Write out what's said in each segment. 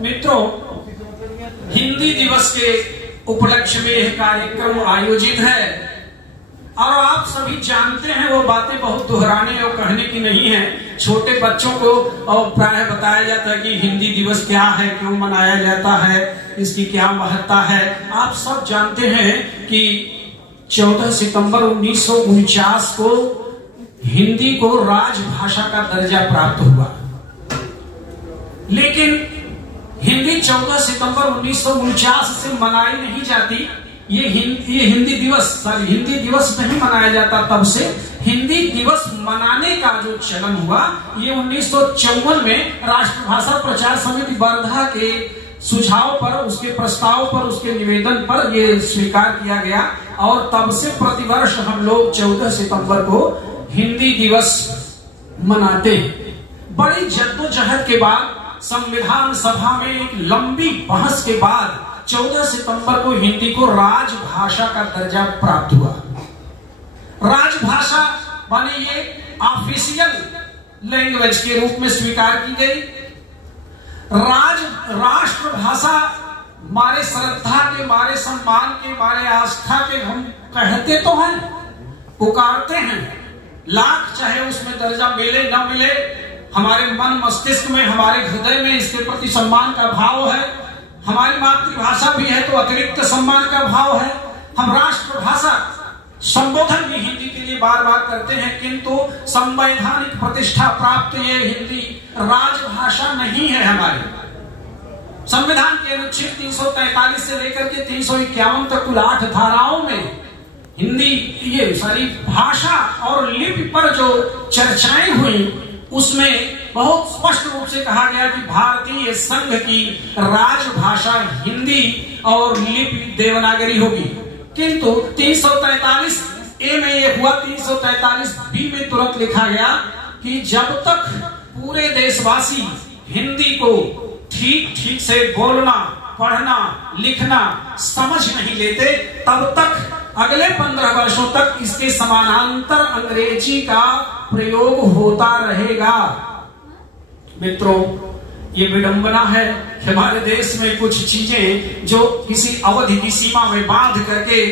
मित्रों, हिंदी दिवस के उपलक्ष्य में यह कार्यक्रम आयोजित है और आप सभी जानते हैं, वो बातें बहुत दोहराने और कहने की नहीं है। छोटे बच्चों को और प्राय बताया जाता है कि हिंदी दिवस क्या है, क्यों मनाया जाता है, इसकी क्या महत्ता है। आप सब जानते हैं कि 14 सितंबर 1949 को हिंदी को राजभाषा का दर्जा प्राप्त हुआ, लेकिन हिंदी 14 सितंबर 1949 से मनाई नहीं जाती। ये हिंदी दिवस नहीं मनाया जाता। तब से हिंदी दिवस मनाने का जो चलन हुआ, ये 1954 में राष्ट्रभाषा प्रचार समिति वर्धा के सुझाव पर, उसके प्रस्ताव पर, उसके निवेदन पर ये स्वीकार किया गया और तब से प्रतिवर्ष हम लोग 14 सितंबर को हिंदी दिवस मनाते हैं। बड़ी जद्दोजहद के बाद, संविधान सभा में एक लंबी बहस के बाद 14 सितंबर को हिंदी को राजभाषा का दर्जा प्राप्त हुआ। राजभाषा माने ये ऑफिशियल लैंग्वेज के रूप में स्वीकार की गई। राष्ट्रभाषा मारे श्रद्धा के, मारे सम्मान के, मारे आस्था के हम कहते तो हैं, पुकारते हैं, लाख चाहे उसमें दर्जा मिले न मिले, हमारे मन मस्तिष्क में, हमारे हृदय में इसके प्रति सम्मान का भाव है। हमारी मातृभाषा भी है तो अतिरिक्त सम्मान का भाव है। हम राष्ट्रभाषा संबोधन भी हिंदी के लिए बार बार करते हैं, किंतु संवैधानिक प्रतिष्ठा प्राप्त ये हिंदी राजभाषा नहीं है। हमारे संविधान के अनुच्छेद 343 से लेकर के 351 तक कुल 8 धाराओं में हिंदी ये सारी भाषा और लिपि पर जो चर्चाएं हुई, उसमें बहुत स्पष्ट रूप से कहा गया कि भारतीय संघ की राजभाषा हिंदी और लिपि देवनागरी होगी। किंतु 343 ए में यह हुआ, 343 बी में तुरंत लिखा गया कि जब तक पूरे देशवासी हिंदी को ठीक ठीक से बोलना, पढ़ना, लिखना समझ नहीं लेते, तब तक अगले 15 वर्षों तक इसके समानांतर अंग्रेजी का प्रयोग होता रहेगा। मित्रों, ये विडंबना है कि हमारे देश में कुछ चीजें जो किसी अवधि की सीमा में बांध करके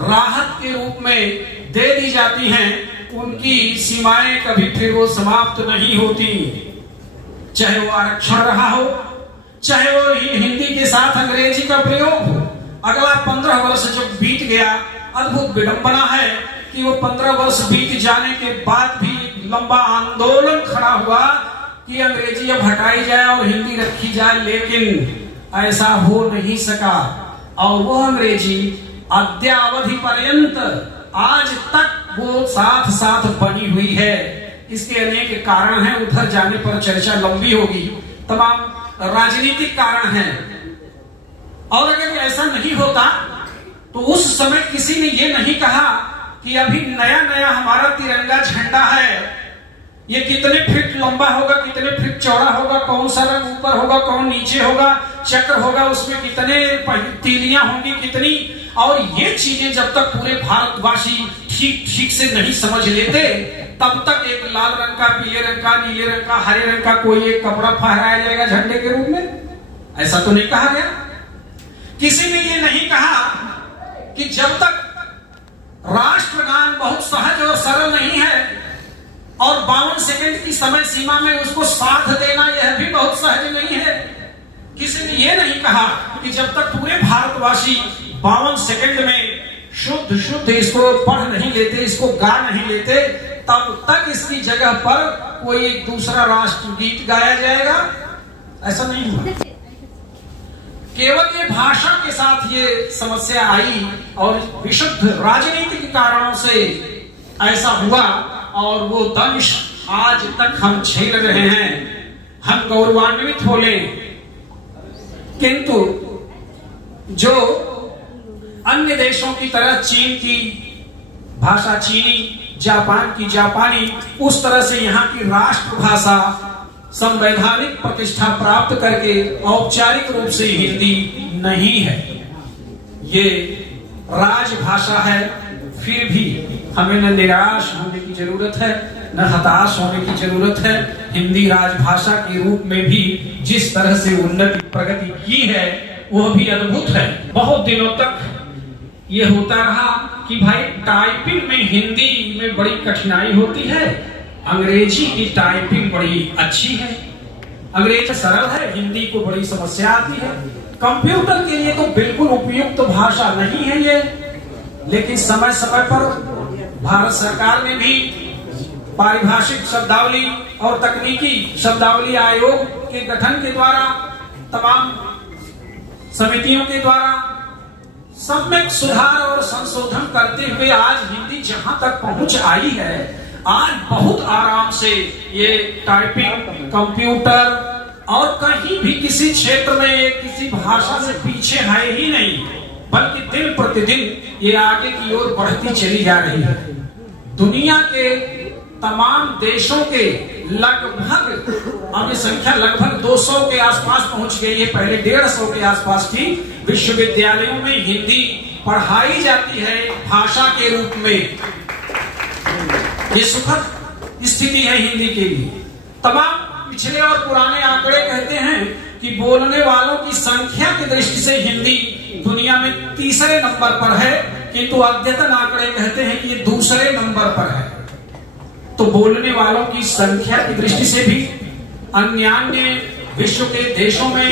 राहत के रूप में दे दी जाती हैं, उनकी सीमाएं कभी फिर वो समाप्त नहीं होती। चाहे वो आरक्षण रहा हो, चाहे वो हिंदी के साथ अंग्रेजी का प्रयोग हो। अगला 15 वर्ष जब बीत गया, अद्भुत विडंबना है कि वो 15 वर्ष बीत जाने के बाद भी लंबा आंदोलन खड़ा हुआ कि अंग्रेजी अब हटाई जाए और हिंदी रखी जाए, लेकिन ऐसा हो नहीं सका। और वो अंग्रेजी अद्यावधि पर्यंत आज तक वो साथ साथ बनी हुई है। इसके अनेक कारण हैं, उधर जाने पर चर्चा लंबी होगी। तमाम राजनीतिक कारण हैं। और अगर ऐसा नहीं होता तो उस समय किसी ने ये नहीं कहा कि अभी नया नया हमारा तिरंगा झंडा है, ये कितने फीट लंबा होगा, कितने फीट चौड़ा होगा, कौन सा रंग ऊपर होगा, कौन नीचे होगा, चक्र होगा, उसमें कितने तीलियां होंगी, कितनी। और ये चीजें जब तक पूरे भारतवासी ठीक ठीक से नहीं समझ लेते, तब तक एक लाल रंग का, पीले रंग का, नीले रंग का, हरे रंग का कोई एक कपड़ा फहराया जाएगा झंडे के रूप में। ऐसा तो नहीं कहा गया। किसी ने ये नहीं कहा कि जब तक राष्ट्रगान बहुत सहज और सरल नहीं है और 52 सेकंड की समय सीमा में उसको साथ देना यह भी बहुत सहज नहीं है। किसी ने यह नहीं कहा कि जब तक पूरे भारतवासी 52 सेकंड में शुद्ध शुद्ध इसको पढ़ नहीं लेते, इसको गा नहीं लेते, तब तक इसकी जगह पर कोई दूसरा राष्ट्रगीत गाया जाएगा। ऐसा नहीं हुआ। केवल ये भाषा के साथ ये समस्या आई और विशुद्ध राजनीतिक कारणों से ऐसा हुआ और वो दंश आज तक हम झेल रहे हैं। हम गौरवान्वित हो ले, किंतु जो अन्य देशों की तरह चीन की भाषा चीनी, जापान की जापानी, उस तरह से यहाँ की राष्ट्रभाषा संवैधानिक प्रतिष्ठा प्राप्त करके औपचारिक रूप से हिंदी नहीं है। ये राजभाषा है। फिर भी हमें न निराश होने की जरूरत है, न हताश होने की जरूरत है। हिंदी राजभाषा के रूप में भी जिस तरह से उन्नति प्रगति की है वह भी अद्भुत है। बहुत दिनों तक ये होता रहा कि भाई टाइपिंग में हिंदी में बड़ी कठिनाई होती है, अंग्रेजी की टाइपिंग बड़ी अच्छी है, अंग्रेजी सरल है, हिंदी को बड़ी समस्या आती है। कंप्यूटर के लिए तो बिल्कुल उपयुक्त भाषा नहीं है ये, लेकिन समय समय पर भारत सरकार ने भी पारिभाषिक शब्दावली और तकनीकी शब्दावली आयोग के गठन के द्वारा, तमाम समितियों के द्वारा सब में सुधार और संशोधन करते हुए आज हिंदी जहां तक पहुंच आई है, आज बहुत आराम से ये टाइपिंग, कंप्यूटर और कहीं भी किसी क्षेत्र में किसी भाषा से पीछे है ही नहीं, बल्कि दिन प्रतिदिन ये आगे की ओर बढ़ती चली जा रही है। दुनिया के तमाम देशों के लगभग, अब ये संख्या लगभग 200 के आसपास पहुंच गई है, पहले 150 के आसपास थी, विश्वविद्यालयों में हिंदी पढ़ाई जाती है भाषा के रूप में। ये सुखद स्थिति है हिंदी के लिए। तमाम पिछले और पुराने आंकड़े कहते हैं कि बोलने वालों की संख्या की दृष्टि से हिंदी दुनिया में तीसरे नंबर पर है, किंतु अद्यतन आंकड़े कहते हैं कि ये दूसरे नंबर पर है। तो बोलने वालों की संख्या की दृष्टि से भी अन्य विश्व के देशों में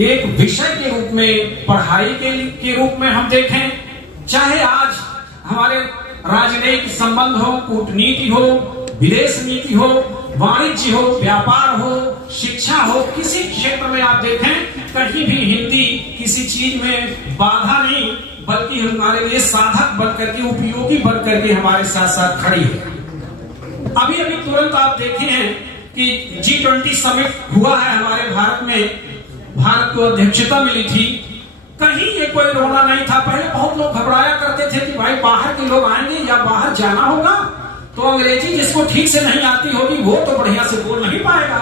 एक विषय के रूप में, पढ़ाई के रूप में हम देखें, चाहे आज हमारे राजनयिक संबंध हो, कूटनीति हो, विदेश नीति हो, वाणिज्य हो, व्यापार हो, शिक्षा हो, किसी क्षेत्र में आप देखें कहीं भी हिंदी किसी चीज में बाधा नहीं, बल्कि हमारे लिए साधक बन करके, उपयोगी बन करके हमारे साथ साथ खड़ी है। अभी अभी तुरंत आप देखे हैं कि G20 समिट हुआ है हमारे भारत में, भारत को अध्यक्षता मिली थी। कहीं ये कोई रोना नहीं था। पहले बहुत लोग घबराया करते थे कि भाई बाहर के लोग आएंगे या बाहर जाना होगा तो अंग्रेजी जिसको ठीक से नहीं आती होगी वो तो बढ़िया से बोल नहीं पाएगा,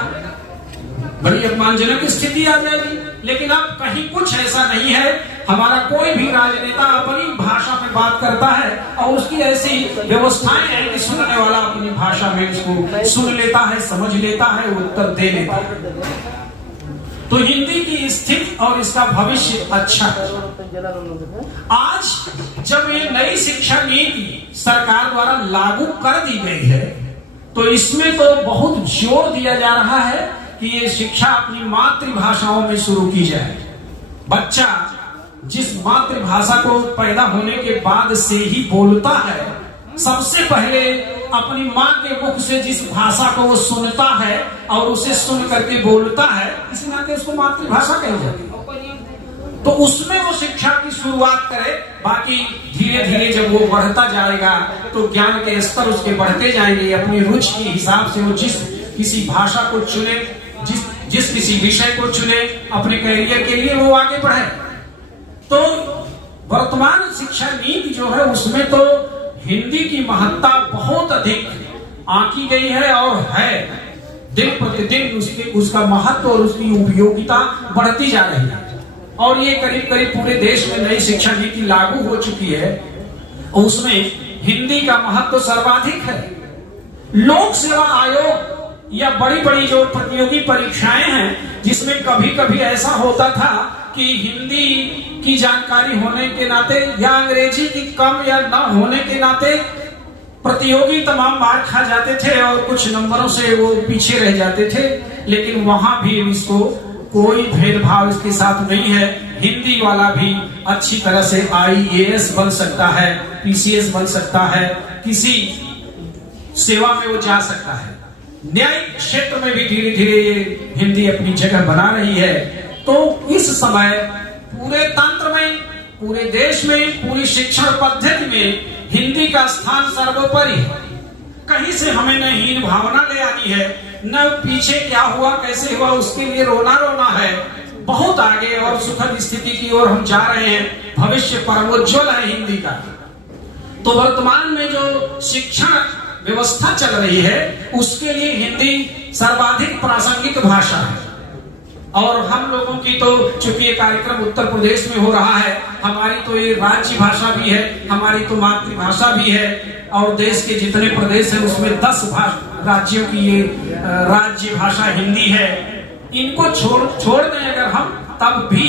बड़ी अपमानजनक स्थिति आ जाएगी। लेकिन अब कहीं कुछ ऐसा नहीं है। हमारा कोई भी राजनेता अपनी भाषा में बात करता है और उसकी ऐसी व्यवस्थाएं हैं कि सुनने वाला अपनी भाषा में उसको सुन लेता है, समझ लेता है, उत्तर दे लेता है। तो हिंदी की स्थिति और इसका भविष्य अच्छा है। आज जब ये नई शिक्षा नीति सरकार द्वारा लागू कर दी गई है तो इसमें तो बहुत जोर दिया जा रहा है कि ये शिक्षा अपनी मातृभाषाओं में शुरू की जाए। बच्चा जिस मातृभाषा को पैदा होने के बाद से ही बोलता है, सबसे पहले अपनी माँ के मुख से जिस भाषा को वो सुनता है और उसे सुन करके बोलता है, इसी नाते उसको मातृभाषा कही जाती है। तो उसमें वो शिक्षा की शुरुआत करे। बाकी धीरे धीरे जब वो बढ़ता जाएगा तो ज्ञान के स्तर उसके बढ़ते जाएंगे। अपनी रुचि के हिसाब से वो जिस किसी भाषा को चुने, जिस किसी विषय को चुने, अपने करियर के लिए वो आगे बढ़े। तो वर्तमान शिक्षा नीति जो है उसमें तो हिंदी की महत्ता बहुत अधिक आंकी गई है और है। दिन प्रतिदिन उसका महत्व और उसकी उपयोगिता बढ़ती जा रही है। और ये करीब करीब पूरे देश में नई शिक्षा नीति लागू हो चुकी है और उसमें हिंदी का महत्व सर्वाधिक है। लोक सेवा आयोग या बड़ी बड़ी जो प्रतियोगी परीक्षाएं हैं जिसमें कभी कभी ऐसा होता था कि हिंदी की जानकारी होने के नाते या अंग्रेजी की कम या न होने के नाते प्रतियोगी तमाम मार खा जाते थे और कुछ नंबरों से वो पीछे रह जाते थे। लेकिन वहां भी इसको कोई भेदभाव इसके साथ नहीं है। हिंदी वाला भी अच्छी तरह से IAS बन सकता है, PCS बन सकता है, किसी सेवा में वो जा सकता है। न्यायिक क्षेत्र में भी धीरे धीरे ये हिंदी अपनी जगह बना रही है। तो इस समय पूरे तंत्र में, पूरे देश में, पूरी शिक्षण पद्धति में हिंदी का स्थान सर्वोपरि है। कहीं से हमें न हीन भावना ले आनी है, न पीछे क्या हुआ कैसे हुआ उसके लिए रोना है। बहुत आगे और सुखद स्थिति की ओर हम जा रहे हैं। भविष्य परमोज्वल है हिंदी का। तो वर्तमान में जो शिक्षण व्यवस्था चल रही है उसके लिए हिंदी सर्वाधिक प्रासंगिक भाषा है। और हम लोगों की तो चूंकि ये कार्यक्रम उत्तर प्रदेश में हो रहा है, हमारी तो ये राज्य भाषा भी है, हमारी तो मातृभाषा भी है। और देश के जितने प्रदेश हैं उसमें 10 राज्यों की ये राज्य भाषा हिंदी है, इनको छोड़ दें अगर हम, तब भी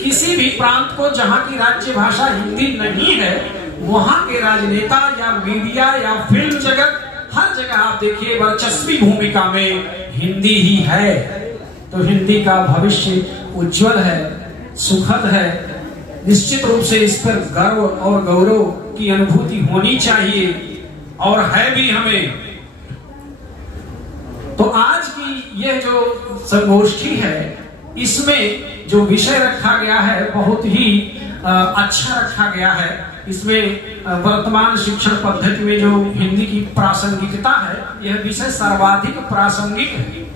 किसी भी प्रांत को जहाँ की राज्य भाषा हिंदी नहीं है, वहाँ के राजनेता या मीडिया या फिल्म जगत, हर जगह आप देखिए वर्चस्वी भूमिका में हिंदी ही है। तो हिंदी का भविष्य उज्जवल है, सुखद है। निश्चित रूप से इस पर गर्व और गौरव की अनुभूति होनी चाहिए, और है भी हमें। तो आज की यह जो संगोष्ठी है, इसमें जो विषय रखा गया है बहुत ही अच्छा रखा गया है। इसमें वर्तमान शिक्षण पद्धति में जो हिंदी की प्रासंगिकता है, यह विषय सर्वाधिक प्रासंगिक है,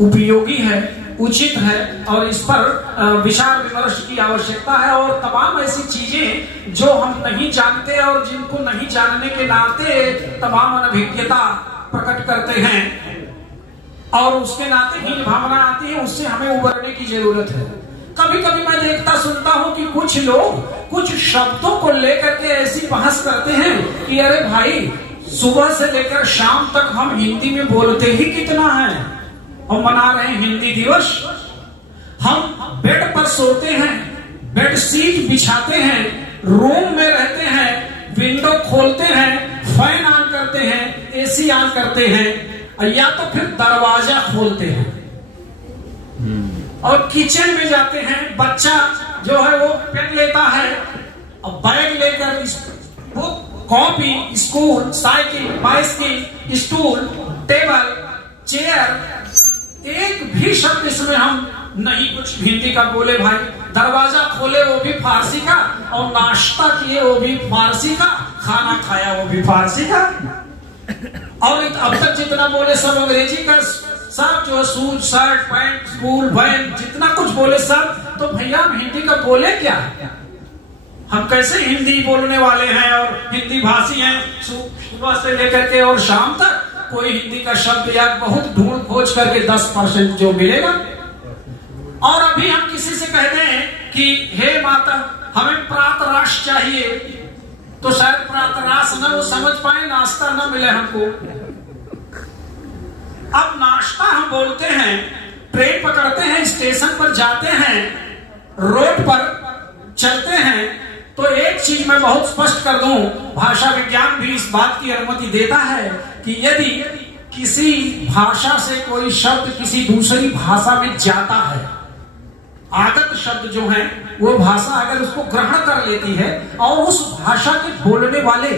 उपयोगी है, उचित है, और इस पर विचार विमर्श की आवश्यकता है। और तमाम ऐसी चीजें जो हम नहीं जानते और जिनको नहीं जानने के नाते तमाम अनभिज्ञता प्रकट करते हैं और उसके नाते हीन भावना आती है, उससे हमें उबरने की जरूरत है। कभी कभी मैं देखता सुनता हूं कि कुछ लोग कुछ शब्दों को लेकर के ऐसी बहस करते हैं कि अरे भाई, सुबह से लेकर शाम तक हम हिंदी में बोलते ही कितना है, और मना रहे हैं हिंदी दिवस। हम बेड पर सोते हैं, बेड शीट बिछाते हैं, रूम में रहते हैं, विंडो खोलते हैं, फैन ऑन करते हैं, एसी ऑन करते हैं, या तो फिर दरवाजा खोलते हैं, और किचन में जाते हैं। बच्चा जो है वो पेन लेता है और बैग लेकर book, copy, school, cycle, bicycle, stool, table, chair, एक भी शब्द इसमें हम नहीं कुछ हिंदी का बोले भाई। दरवाजा खोले वो भी फारसी का, और नाश्ता किए वो भी फारसी का, खाना खाया वो भी फारसी का, और अब तक जितना बोले सब अंग्रेजी का। सब जो shoes, shirt, pants, school, van, जितना कुछ बोले सब। तो भैया हम हिंदी का बोले क्या? हम कैसे हिंदी बोलने वाले हैं और हिंदी भाषी हैं? सुबह से लेकर के और शाम तक कोई हिंदी का शब्द या बहुत ढूंढ खोज करके 10% जो मिलेगा। और अभी हम किसी से कहते हैं कि हे माता हमें प्रातराश चाहिए, तो शायद प्रातराश न वो समझ पाए, नाश्ता न मिले हमको। अब नाश्ता हम बोलते हैं, ट्रेन पकड़ते हैं, स्टेशन पर जाते हैं, रोड पर चलते हैं। तो एक चीज मैं बहुत स्पष्ट कर दूं, भाषा विज्ञान भी इस बात की अनुमति देता है कि यदि किसी भाषा से कोई शब्द किसी दूसरी भाषा में जाता है, आगत शब्द जो है वो भाषा अगर उसको ग्रहण कर लेती है, और उस भाषा के बोलने वाले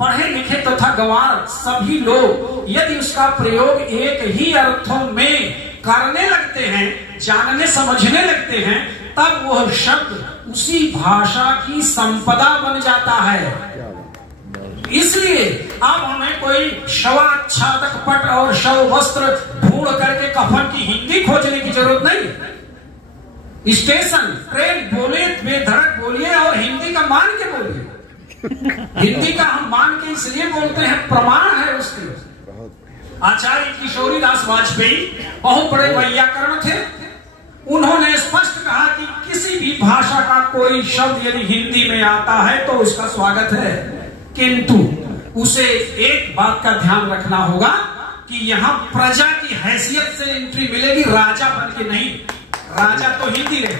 पढ़े लिखे तथा गंवार सभी लोग यदि उसका प्रयोग एक ही अर्थों में करने लगते हैं, जानने समझने लगते हैं, तब वह शब्द उसी भाषा की संपदा बन जाता है। इसलिए अब हमें कोई शवाच्छादक पट और शव वस्त्र ढूंढ करके कफन की हिंदी खोजने की जरूरत नहीं। स्टेशन, ट्रेन बोले, बेधड़क बोलिए और हिंदी का मान के बोलिए। हिंदी का हम मान के इसलिए बोलते हैं, प्रमाण है उसके। आचार्य किशोरी दास वाजपेयी बहुत बड़े वैयाकरण थे। उन्होंने स्पष्ट कहा कि किसी भी भाषा का कोई शब्द यदि हिंदी में आता है तो उसका स्वागत है, किंतु उसे एक बात का ध्यान रखना होगा कि यहाँ प्रजा की हैसियत से एंट्री मिलेगी, राजा बन के नहीं। राजा तो हिंदी रहे।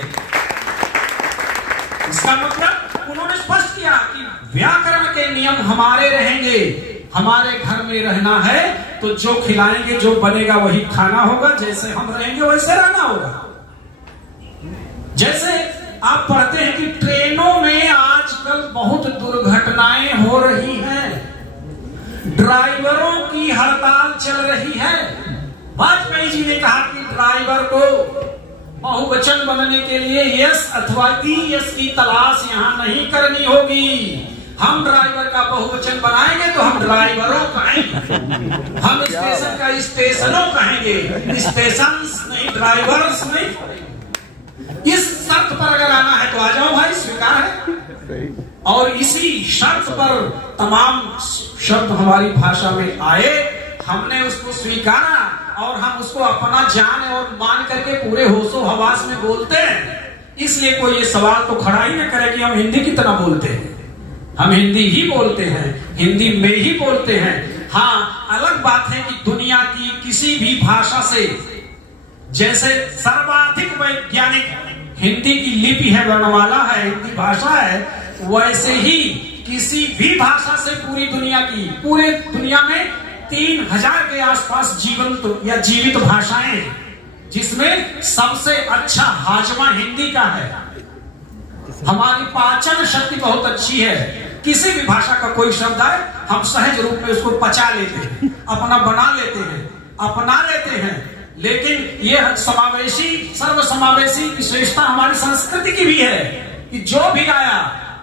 इसका मतलब उन्होंने स्पष्ट किया कि व्याकरण के नियम हमारे रहेंगे, हमारे घर में रहना है तो जो खिलाएंगे, जो बनेगा वही खाना होगा, जैसे हम रहेंगे वैसे रहना होगा। जैसे आप पढ़ते हैं कि ट्रेनों में आजकल बहुत दुर्घटनाएं हो रही हैं, ड्राइवरों की हड़ताल चल रही है। वाजपेयी जी ने कहा कि ड्राइवर को बहुवचन बनने के लिए यस अथवा ईएस की तलाश यहाँ नहीं करनी होगी। हम ड्राइवर का बहुवचन बनाएंगे तो हम ड्राइवरों कहेंगे, हम स्टेशन का स्टेशनों कहेंगे, स्टेशंस नहीं, ड्राइवर्स नहीं। इस शर्त पर अगर आना है तो आ जाओ भाई, स्वीकार है। और इसी शर्त पर तमाम शब्द हमारी भाषा में आए, हमने उसको स्वीकारा और हम उसको अपना जान और मान करके पूरे होशो हवास में बोलते हैं। इसलिए कोई ये सवाल तो खड़ा ही न करे कि हम हिंदी की तरह बोलते हैं। हम हिंदी ही बोलते हैं, हिंदी में ही बोलते हैं। हाँ, अलग बात है कि दुनिया की किसी भी भाषा से, जैसे सर्वाधिक वैज्ञानिक हिंदी की लिपि है, वर्णमाला है, हिंदी भाषा है, वैसे ही किसी भी भाषा से पूरी दुनिया में 3000 के आसपास जीवंत या जीवित भाषाएं हैं, जिसमें सबसे अच्छा हाजमा हिंदी का है। हमारी पाचन शक्ति बहुत अच्छी है। किसी भी भाषा का कोई शब्द आए हम सहज रूप में उसको पचा लेते हैं, अपना बना लेते हैं, अपना लेते हैं। लेकिन यह समावेशी, सर्व समावेशी विशेषता हमारी संस्कृति की भी है कि जो भी आया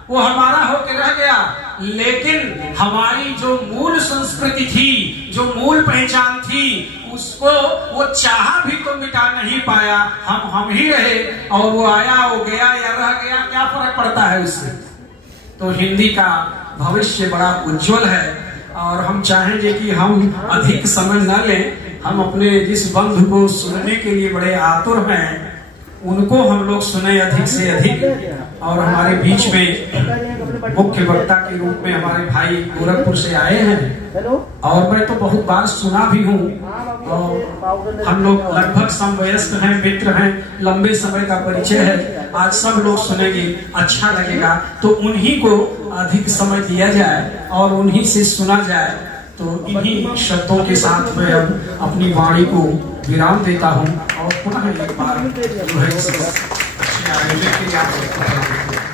वो हमारा होकर रह गया, लेकिन हमारी जो मूल संस्कृति थी, जो मूल पहचान थी, उसको वो चाहा भी तो मिटा नहीं पाया। हम ही रहे, और वो आया, वो गया या रह गया, क्या फर्क पड़ता है उससे। तो हिंदी का भविष्य बड़ा उज्जवल है, और हम चाहेंगे कि हम अधिक समय न लें। हम अपने जिस बंधु को सुनने के लिए बड़े आतुर हैं, उनको हम लोग सुने अधिक से अधिक। और हमारे बीच में मुख्य वक्ता के रूप में हमारे भाई गोरखपुर से आए हैं, और मैं तो बहुत बार सुना भी हूँ, और हम लोग लगभग समवयस्क हैं, मित्र हैं, लंबे समय का परिचय है। आज सब लोग सुनेंगे, अच्छा लगेगा, तो उन्हीं को अधिक समय दिया जाए और उन्हीं से सुना जाए। तो इन्हीं शब्दों के साथ मैं अब अपनी वाणी को विराम देता हूँ, और पुनः एक बार जो है अच्छे आयोजन के लिए